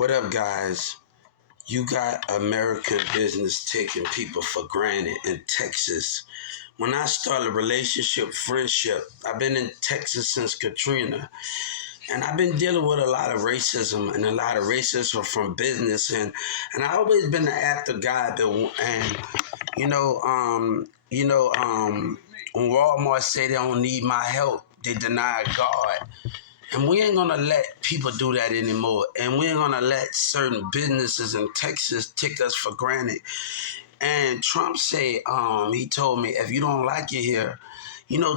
What up, guys? You got American business taking people for granted in Texas. When I started a relationship, friendship, I've been in Texas since Katrina, and I've been dealing with a lot of racism and a lot of racism from business, and I always been the after guy, and you know, um, when Walmart say they don't need my help, they deny God. And we ain't gonna let people do that anymore. And we ain't gonna let certain businesses in Texas take us for granted. And Trump said, he told me, if you don't like it here,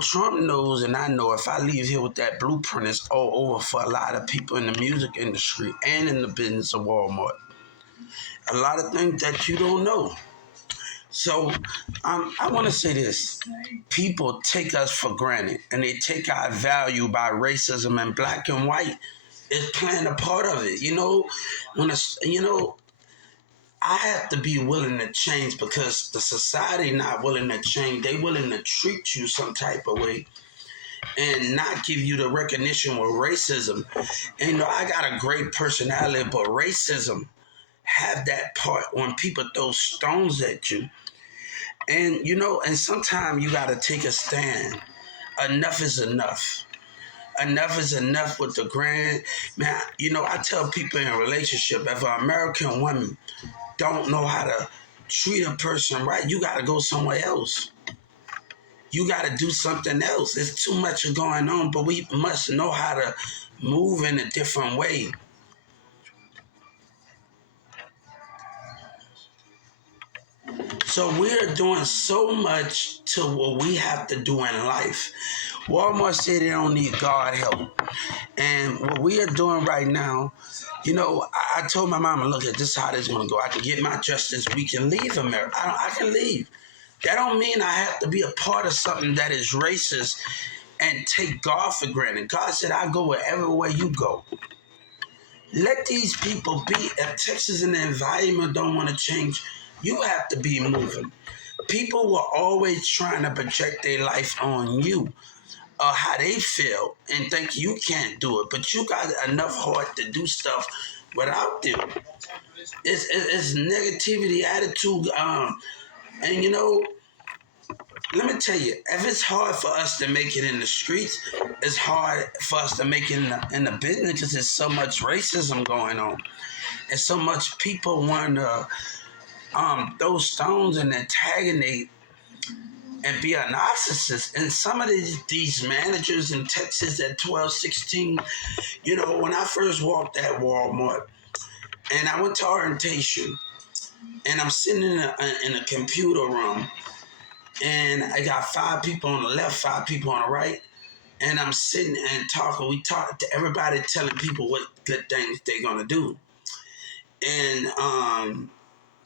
Trump knows and I know if I leave here with that blueprint, it's all over for a lot of people in the music industry and in the business of Walmart. A lot of things that you don't know. So I want to say this. People take us for granted and they take our value by racism, and black and white is playing a part of it. I have to be willing to change because the society not willing to change. They willing to treat you some type of way and not give you the recognition with racism. And I got a great personality, but racism have that part when people throw stones at you. And sometimes you got to take a stand. Enough is enough. Enough is enough with the grand. Man, I tell people in a relationship, if an American woman don't know how to treat a person right, you got to go somewhere else. You got to do something else. There's too much going on, but we must know how to move in a different way. So we're doing so much to what we have to do in life. Walmart said they don't need God help. And what we are doing right now, I told my mama, look, this is how this is going to go. I can get my justice. We can leave America. I can leave. That don't mean I have to be a part of something that is racist and take God for granted. God said, I go wherever way you go. Let these people be. If Texas and the environment don't want to change, you have to be moving. People were always trying to project their life on you, how they feel, and think you can't do it. But you got enough heart to do stuff without them. It's negativity attitude. And let me tell you, if it's hard for us to make it in the streets, it's hard for us to make it in the business because there's so much racism going on. And so much people want to throw stones and antagonate and be a narcissist. And some of these managers in Texas at 12, 16, when I first walked at Walmart and I went to orientation and I'm sitting in a computer room and I got 5 people on the left, 5 people on the right, and I'm sitting and talking. We talk to everybody, telling people what good things they're going to do. And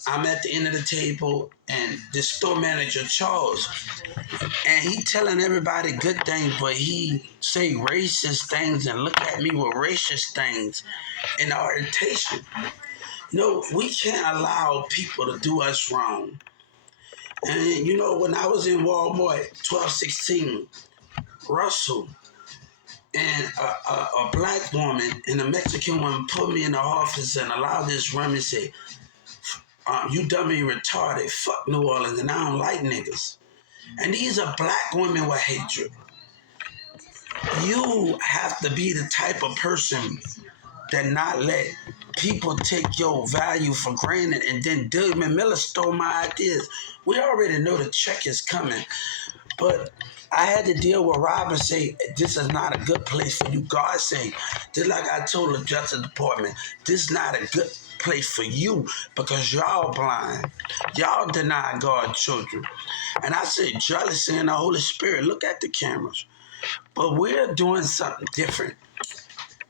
I'm at the end of the table, and the store manager, Charles, and he telling everybody good things, but he say racist things and look at me with racist things in the orientation. We can't allow people to do us wrong. And, when I was in Walmart, 12, 16, Russell and a black woman and a Mexican woman put me in the office and allowed this woman to say, you dummy retarded, fuck New Orleans, and I don't like niggas. And these are black women with hatred. You have to be the type of person that not let people take your value for granted. And then Dylan Miller stole my ideas. We already know the check is coming, but I had to deal with Rob and say, this is not a good place for you. God say, just like I told the Justice Department, this is not a good place for you because y'all blind. Y'all deny God's children. And I said, jealousy and the Holy Spirit, look at the cameras. But we're doing something different.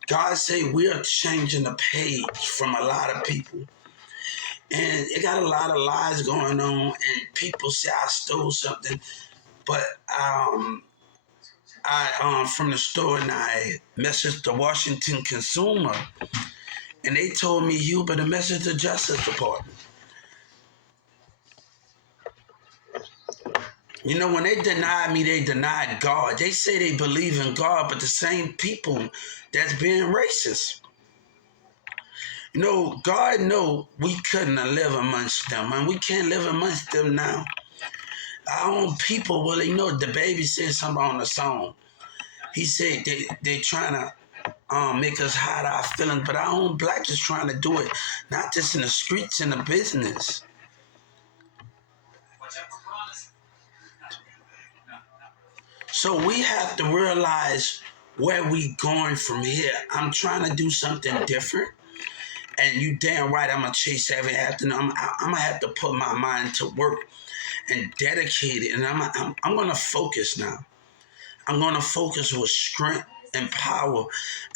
God say we are changing the page from a lot of people. And it got a lot of lies going on, and people say I stole something. But I from the store, and I messaged the Washington Consumer, and they told me, you better message the Justice Department. When they denied me, they denied God. They say they believe in God, but the same people that's being racist. God know we couldn't live amongst them, and we can't live amongst them now. Our own people, well, the baby said something on the song. He said they trying to make us hide our feelings, but our own black is trying to do it, not just in the streets, in the business. So we have to realize where we going from here. I'm trying to do something different. And you damn right, I'm gonna chase every afternoon. I'm gonna have to put my mind to work and dedicate it. And I'm gonna focus now. I'm gonna focus with strength and power.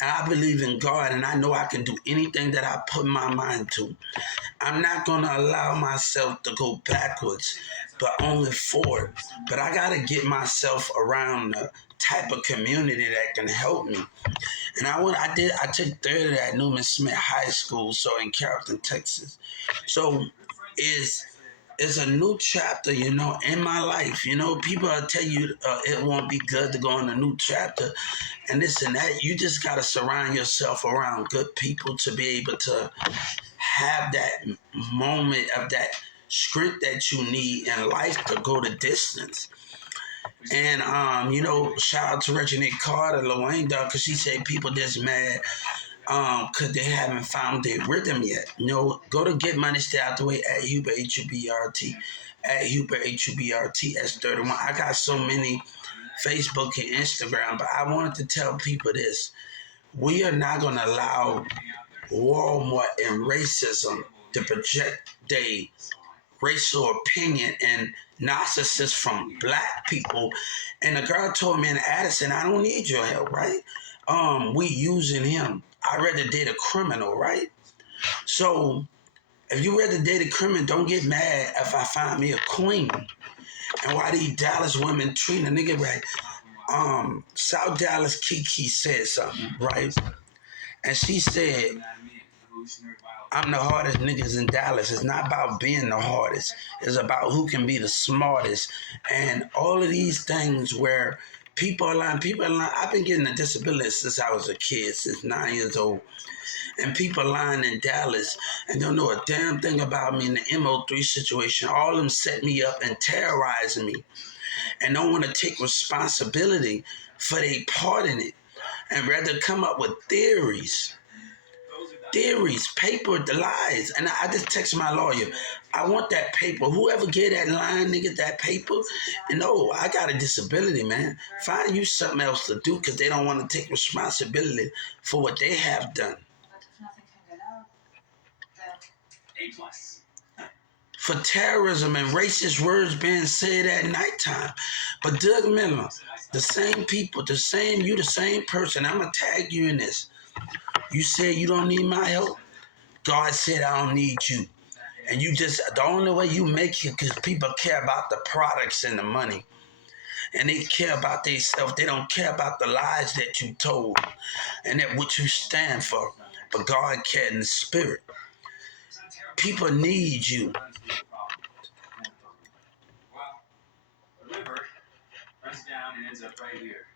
And I believe in God, and I know I can do anything that I put my mind to. I'm not gonna allow myself to go backwards, but only forward. But I gotta get myself around the type of community that can help me. And I took third at Newman Smith High School, so in Carrollton, Texas. So it's a new chapter, in my life. People will tell you it won't be good to go in a new chapter, and this and that. You just gotta surround yourself around good people to be able to have that moment of that strength that you need in life to go the distance. And shout out to Reggie Carter, Lorraine Dog, because she said people just mad because they haven't found their rhythm yet. Go to Get Money, Stay Out the Way at Hubert HUBRT, at Hubert HUBRT S31. I got so many Facebook and Instagram, but I wanted to tell people this: we are not going to allow Walmart and racism to project their racial opinion and narcissists from black people. And the girl told me in Addison, I don't need your help, right? We using him. I rather date a criminal, right? So if you rather date a criminal, don't get mad if I find me a queen. And why these Dallas women treating a nigga right? South Dallas Kiki said something, right? And she said, I'm the hardest niggas in Dallas. It's not about being the hardest. It's about who can be the smartest. And all of these things where people are lying. I've been getting a disability since I was a kid, since 9 years old. And people lying in Dallas and don't know a damn thing about me in the MO3 situation. All of them set me up and terrorizing me. And don't want to take responsibility for their part in it. And rather come up with theories, paper, the lies. And I just text my lawyer, I want that paper. Whoever get that line, nigga, that paper. And no, I got a disability, man. Find you something else to do because they don't want to take responsibility for what they have done. For terrorism and racist words being said at nighttime. But Doug Miller, the same people, the same person, I'm going to tag you in this. You said you don't need my help. God said I don't need you. And the only way you make it because people care about the products and the money. And they care about themselves. They don't care about the lies that you told and that what you stand for. But God cared in the spirit. People need you.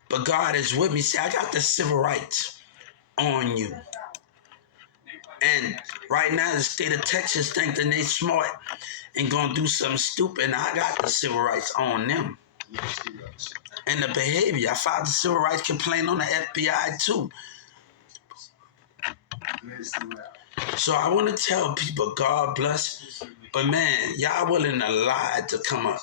But God is with me. See, I got the civil rights on you. And right now, the state of Texas think that they smart and gonna do something stupid. And I got the civil rights on them. And the behavior. I filed the civil rights complaint on the FBI too. So I want to tell people, God bless. But man, y'all willing to lie to come up.